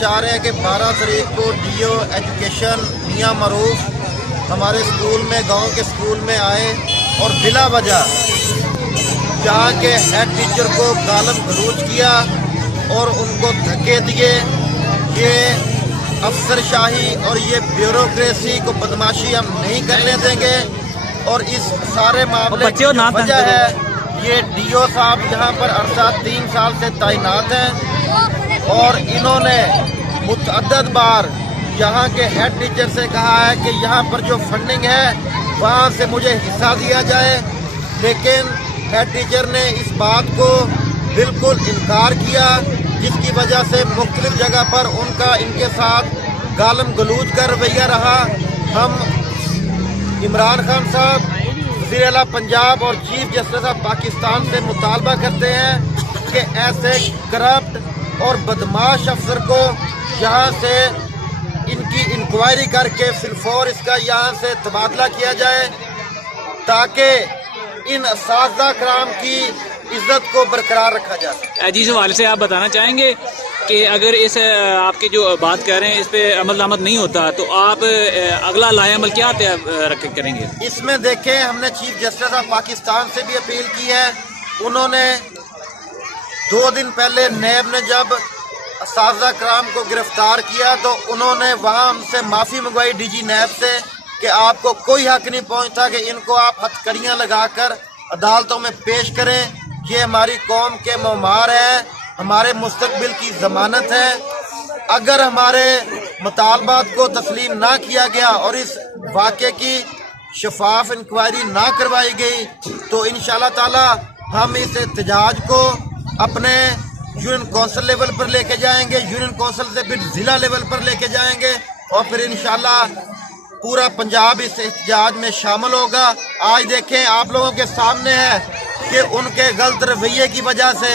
چاہ رہے ہیں کہ 12 تاریخ کو ڈی او ایجوکیشن میاں معروف ہمارے اسکول میں، گاؤں کے اسکول میں آئے اور بلا وجہ جہاں کے ہیڈ ٹیچر کو گالم گلوچ کیا اور ان کو دھکے دیے۔ یہ افسر شاہی اور یہ بیوروکریسی کو بدماشی ہم نہیں کرنے دیں گے، اور اس سارے معاملے کی وجہ ہے یہ ڈی او صاحب یہاں پر عرصہ 3 سال سے تعینات ہیں، اور انہوں نے متعدد بار یہاں کے ہیڈ ٹیچر سے کہا ہے کہ یہاں پر جو فنڈنگ ہے وہاں سے مجھے حصہ دیا جائے، لیکن ہیڈ ٹیچر نے اس بات کو بالکل انکار کیا، جس کی وجہ سے مختلف جگہ پر ان کے ساتھ گالم گلوچ کا رویہ رہا۔ ہم عمران خان صاحب، وزیر اعلیٰ پنجاب اور چیف جسٹس آف پاکستان سے مطالبہ کرتے ہیں کہ ایسے کرپٹ اور بدماش افسر کو یہاں سے ان کی انکوائری کر کے فلفور اس کا یہاں سے تبادلہ کیا جائے، تاکہ ان اساتذہ کرام کی عزت کو برقرار رکھا جا سکے۔ جی، اس حوالے سے آپ بتانا چاہیں گے کہ اگر اس آپ کی جو بات کر رہے ہیں اس پہ عمل درآمد نہیں ہوتا تو آپ اگلا لائحہ عمل کیا کریں گے؟ اس میں دیکھیں، ہم نے چیف جسٹس آف پاکستان سے بھی اپیل کی ہے۔ انہوں نے 2 دن پہلے نیب نے جب اساتذہ کرام کو گرفتار کیا تو انہوں نے وہاں ہم سے معافی منگوائی ڈی جی نیب سے کہ آپ کو کوئی حق نہیں پہنچتا کہ ان کو آپ ہتھکڑیاں لگا کر عدالتوں میں پیش کریں۔ یہ ہماری قوم کے معمار ہے، ہمارے مستقبل کی ضمانت ہے۔ اگر ہمارے مطالبات کو تسلیم نہ کیا گیا اور اس واقعے کی شفاف انکوائری نہ کروائی گئی تو انشاءاللہ تعالی ہم اس احتجاج کو اپنے یونین کونسل لیول پر لے کے جائیں گے، یونین کونسل سے پھر ضلع لیول پر لے کے جائیں گے، اور پھر انشاءاللہ پورا پنجاب اس احتجاج میں شامل ہوگا۔ آج دیکھیں، آپ لوگوں کے سامنے ہے کہ ان کے غلط رویے کی وجہ سے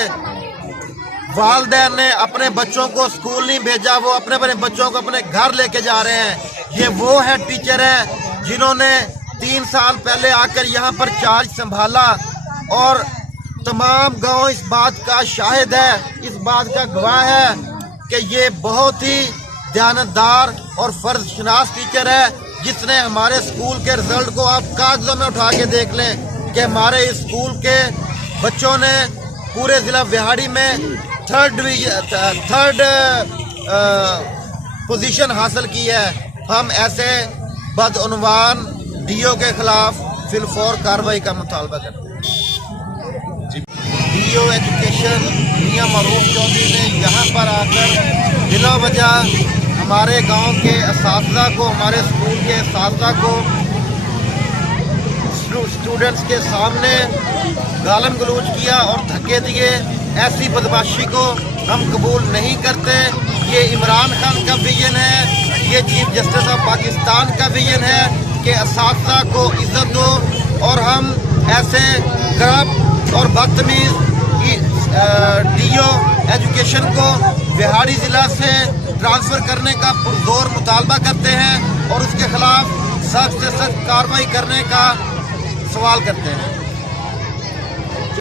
والدین نے اپنے بچوں کو اسکول نہیں بھیجا، وہ اپنے بچوں کو اپنے گھر لے کے جا رہے ہیں۔ یہ وہ ہیڈ ٹیچر ہیں جنہوں نے 3 سال پہلے آ کر یہاں پر چارج سنبھالا، اور تمام گاؤں اس بات کا شاہد ہے، اس بات کا گواہ ہے کہ یہ بہت ہی دیانتدار اور فرض شناس ٹیچر ہے، جس نے ہمارے اسکول کے رزلٹ کو آپ کاغذوں میں اٹھا کے دیکھ لیں کہ ہمارے اسکول کے بچوں نے پورے ضلع وہاڑی میں 3rd پوزیشن حاصل کی ہے۔ ہم ایسے بدعنوان ڈی او کے خلاف فلفور کارروائی کا مطالبہ کرتے ہیں۔ ڈی او ایجوکیشن میاں معروف چودھری نے یہاں پر آ کر بلا وجہ ہمارے گاؤں کے اساتذہ کو، ہمارے اسکول کے اساتذہ کو اسٹوڈنٹس کے سامنے گالم گلوچ کیا اور دھکے دیے۔ ایسی بدماشی کو ہم قبول نہیں کرتے۔ یہ عمران خان کا ویژن ہے، یہ چیف جسٹس آف پاکستان کا ویژن ہے کہ اساتذہ کو عزت دو، اور ہم ایسے کرپٹ اور بدتمیز ڈی او ایجوکیشن کو وہاڑی ضلع سے ٹرانسفر کرنے کا پرزور مطالبہ کرتے ہیں، اور اس کے خلاف سخت سے سخت کارروائی کرنے کا سوال کرتے ہیں۔